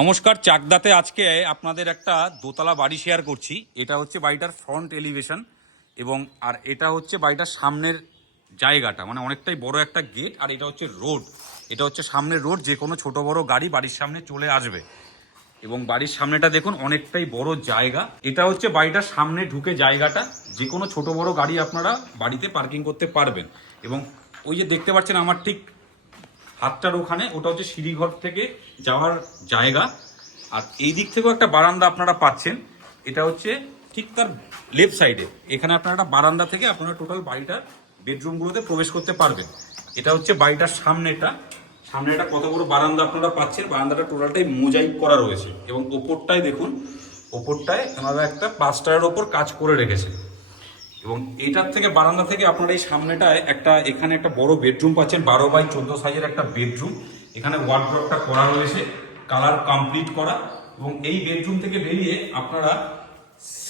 নমস্কার। চাকদাতে আজকে আপনাদের একটা দোতলা বাড়ি শেয়ার করছি। এটা হচ্ছে বাড়িটার ফ্রন্ট এলিভেশন এবং আর এটা হচ্ছে বাড়িটার সামনের জায়গাটা, মানে অনেকটাই বড় একটা গেট। আর এটা হচ্ছে রোড, এটা হচ্ছে সামনের রোড, যে কোনো ছোট বড় গাড়ি বাড়ির সামনে চলে আসবে। এবং বাড়ির সামনেটা দেখুন অনেকটাই বড় জায়গা। এটা হচ্ছে বাড়িটার সামনে ঢুকে জায়গাটা, যে কোনো ছোট বড় গাড়ি আপনারা বাড়িতে পার্কিং করতে পারবেন। এবং ওই যে দেখতে পাচ্ছেন আমার ঠিক হাতটার ওখানে, ওটা হচ্ছে সিঁড়িঘর থেকে যাওয়ার জায়গা। আর এই দিক থেকেও একটা বারান্দা আপনারা পাচ্ছেন। এটা হচ্ছে ঠিক তার লেফট সাইডে, এখানে আপনারা একটা বারান্দা থেকে আপনারা টোটাল বাড়িটার বেডরুমগুলোতে প্রবেশ করতে পারবেন। এটা হচ্ছে বাড়িটার সামনেটা। সামনেটা কত বড় বারান্দা আপনারা পাচ্ছেন। বারান্দাটা টোটালটাই মোজাইক করা রয়েছে এবং ওপরটায় দেখুন, ওপরটায় ওনারা একটা প্লাস্টারের ওপর কাজ করে রেখেছে। এবং এইটার থেকে বারান্দা থেকে আপনারা এই সামনেটায় একটা, এখানে একটা বড় বেডরুম পাচ্ছেন, 12x14 সাইজের একটা বেডরুম। এখানে ওয়ার্ডরোবটা করা রয়েছে, কালার কমপ্লিট করা। এবং এই বেডরুম থেকে বেরিয়ে আপনারা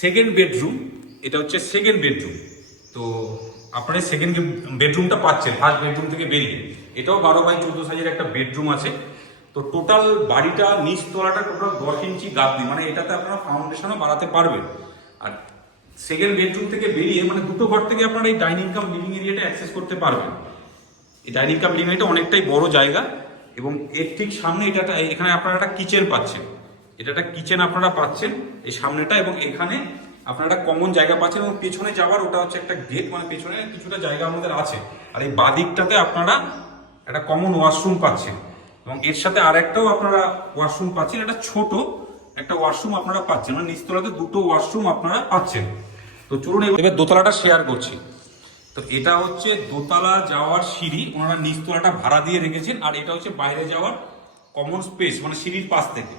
সেকেন্ড বেডরুম, এটা হচ্ছে সেকেন্ড বেডরুম। তো আপনারা সেকেন্ড বেডরুমটা পাচ্ছেন ফার্স্ট বেডরুম থেকে বেরিয়ে। এটাও 12x14 সাইজের একটা বেডরুম আছে। তো টোটাল বাড়িটা নিচতলাটা টোটাল 10 ইঞ্চি গাঁথনি, মানে এটাতে আপনারা ফাউন্ডেশনও বাড়াতে পারবেন। আর সেকেন্ড বেডরুম থেকে বেরিয়ে মানে দুটো ঘর থেকে আপনারা এই ডাইনিং কাম লিভিং এরিয়াটা অ্যাক্সেস করতে পারবেন। এই ডাইনিং কাম লিভিং এরিয়াটা অনেকটাই বড় জায়গা। এবং এর ঠিক সামনে এটা, এখানে আপনারা একটা কিচেন পাচ্ছেন। এটা একটা কিচেন আপনারা পাচ্ছেন এই সামনেটা। এবং এখানে আপনারা একটা কমন জায়গা পাচ্ছেন। এবং পেছনে যাওয়ার ওটা হচ্ছে একটা গেট, মানে পেছনে কিছুটা জায়গা আমাদের আছে। আর এই বাদিকটাতে আপনারা একটা কমন ওয়াশরুম পাচ্ছেন। এবং এর সাথে আর একটাও আপনারা ওয়াশরুম পাচ্ছেন, এটা ছোট একটা ওয়াশরুম আপনারা পাচ্ছেন, মানে নিচতলাতে দুটো ওয়াশরুম আপনারা পাচ্ছেন। তো চলুন এবার দোতলাটা শেয়ার করছি। তো এটা হচ্ছে দোতলা যাওয়ার সিঁড়ি, ওনারা নিচতলাটা ভাড়া দিয়ে রেখেছেন। আর এটা হচ্ছে বাইরে যাওয়ার কমন স্পেস, মানে সিঁড়ির পাশ থেকে।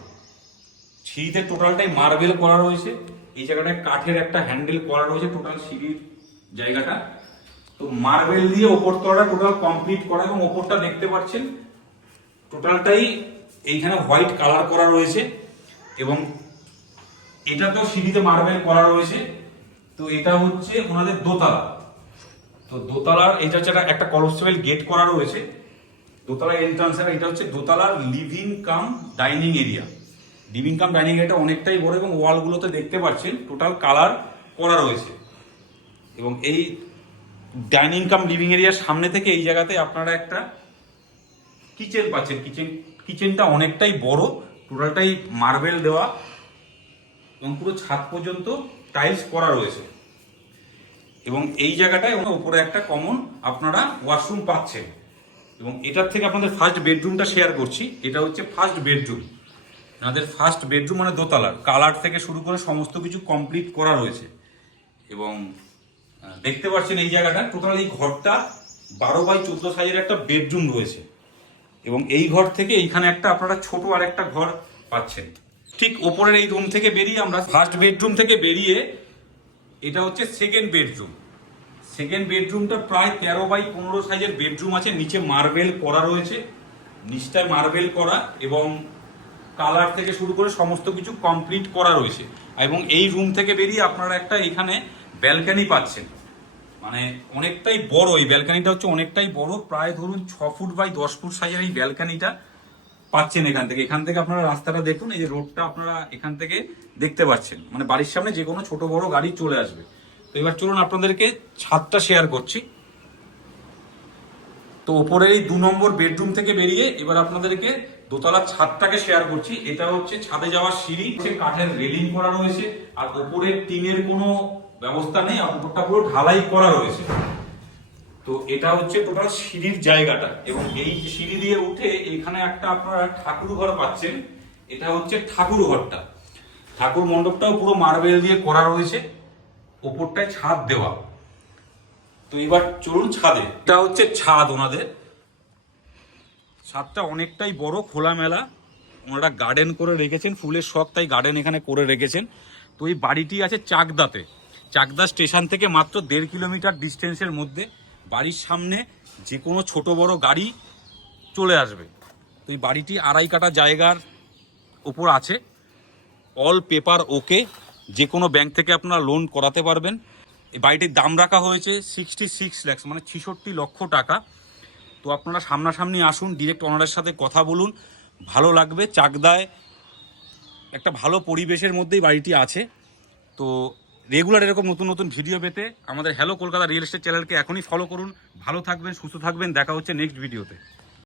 সিঁড়িতে টোটালটাই মার্বেল করা রয়েছে। এই জায়গাটায় কাঠের একটা হ্যান্ডেল করা রয়েছে টোটাল সিঁড়ির জায়গাটা। তো মার্বেল দিয়ে ওপর তলাটা টোটাল কমপ্লিট করা। এবং ওপরটা দেখতে পাচ্ছেন টোটালটাই এইখানে হোয়াইট কালার করা রয়েছে। এবং এটা তো সিঁড়িতে মার্বেল করা রয়েছে। তো এটা হচ্ছে ওনাদের দোতলা। তো দোতলার এটা হচ্ছে একটা কলস্টেবল গেট করা রয়েছে দোতলা এন্ট্রান্স। এটা হচ্ছে দোতলার living cum dining area. Living cum dining এরিয়াটা অনেকটাই বড় এবং ওয়ালগুলোতে দেখতে পাচ্ছেন টোটাল কালার করা রয়েছে। এবং এই ডাইনিং কাম লিভিং এরিয়ার সামনে থেকে এই জায়গাতে আপনারা একটা কিচেন পাচ্ছেন। কিচেনটা অনেকটাই বড়, টোটালটাই মার্বেল দেওয়া এবং পুরো ছাদ পর্যন্ত টাইলস করা রয়েছে। এবং এই জায়গাটায় উপরে একটা কমন আপনারা ওয়াশরুম পাচ্ছেন। এবং এটার থেকে আপনাদের ফার্স্ট বেডরুমটা শেয়ার করছি। এটা হচ্ছে ফার্স্ট বেডরুম। আমাদের ফার্স্ট বেডরুম মানে দোতলার কালার থেকে শুরু করে সমস্ত কিছু কমপ্লিট করা রয়েছে। এবং দেখতে পাচ্ছেন এই জায়গাটা টোটাল এই ঘরটা 12x14 সাইজের একটা বেডরুম রয়েছে। এবং এই ঘর থেকে এইখানে একটা আপনারা ছোট আর একটা ঘর পাচ্ছেন। ঠিক ওপরের এই রুম থেকে বেরিয়ে আমরা ফার্স্ট বেডরুম থেকে বেরিয়ে এটা হচ্ছে সেকেন্ড বেডরুম। সেকেন্ড বেডরুমটা প্রায় 13x15 সাইজের বেডরুম আছে। নিচে মার্বেল করা রয়েছে, নিচটায় মার্বেল করা এবং কালার থেকে শুরু করে সমস্ত কিছু কমপ্লিট করা রয়েছে। এবং এই রুম থেকে বেরিয়ে আপনারা একটা এখানে ব্যালকানি পাচ্ছেন, মানে অনেকটাই বড়। এই ব্যালকানিটা হচ্ছে অনেকটাই বড়, প্রায় ধরুন 6 ফুট বাই 10 ফুট সাইজের এই ব্যালকানিটা পাচ্ছেন এখান থেকে। এখান থেকে আপনারা রাস্তাটা দেখুন, এই যে রোডটা আপনারা এখান থেকে দেখতে পাচ্ছেন, মানে বাড়ির সামনে যে কোনো ছোট বড় গাড়ি চলে আসবে। তো এবার চলুন আপনাদেরকে ছাদটা শেয়ার করছি। তো ওপরের এই 2 নম্বর বেডরুম থেকে বেরিয়ে এবার আপনাদেরকে দোতলার ছাদটাকে শেয়ার করছি। এটা হচ্ছে ছাদে যাওয়ার সিঁড়ি, কাঠের রেলিং করা রয়েছে। আর ওপরে টিনের কোনো ব্যবস্থা নেই, উপরটা পুরো ঢালাই করা রয়েছে। তো এটা হচ্ছে টোটাল সিঁড়ির জায়গাটা। এবং এই সিঁড়ি দিয়ে উঠে এখানে একটা আপনারা ঠাকুর ঘর পাচ্ছেন। এটা হচ্ছে ঠাকুর ঘরটা। ঠাকুর মণ্ডপটাও পুরো মার্বেল দিয়ে করা রয়েছে, ওপরটায় ছাদ দেওয়া। তো এবার চলুন ছাদে। এটা হচ্ছে ছাদ ওনাদের। ছাদটা অনেকটাই বড়, খোলামেলা। ওনারা গার্ডেন করে রেখেছেন, ফুলের শখ, তাই গার্ডেন এখানে করে রেখেছেন। তো এই বাড়িটি আছে চাকদাতে। চাকদা স্টেশন থেকে মাত্র 1.5 কিলোমিটার ডিস্টেন্সের মধ্যে। বাড়ির সামনে যে কোনো ছোট বড় গাড়ি চলে আসবে। তো এই বাড়িটি 2.5 কাঠা জায়গার উপর আছে, অল পেপার ওকে। যে কোনো ব্যাংক থেকে আপনারা লোন করাতে পারবেন। এই বাড়িটির দাম রাখা হয়েছে 66 লাখ, মানে 66 লক্ষ টাকা। তো আপনারা সামনাসামনি আসুন, ডিরেক্ট ওনারের সাথে কথা বলুন, ভালো লাগবে। চাকদায় একটা ভালো পরিবেশের মধ্যেই বাড়িটি আছে। তো রেগুলার এরকম নতুন নতুন ভিডিও পেতে আমাদের হ্যালো কলকাতা রিয়েল এস্টেট চ্যানেলকে এখনই ফলো করুন। ভালো থাকবেন, সুস্থ থাকবেন, দেখা হচ্ছে নেক্সট ভিডিওতে।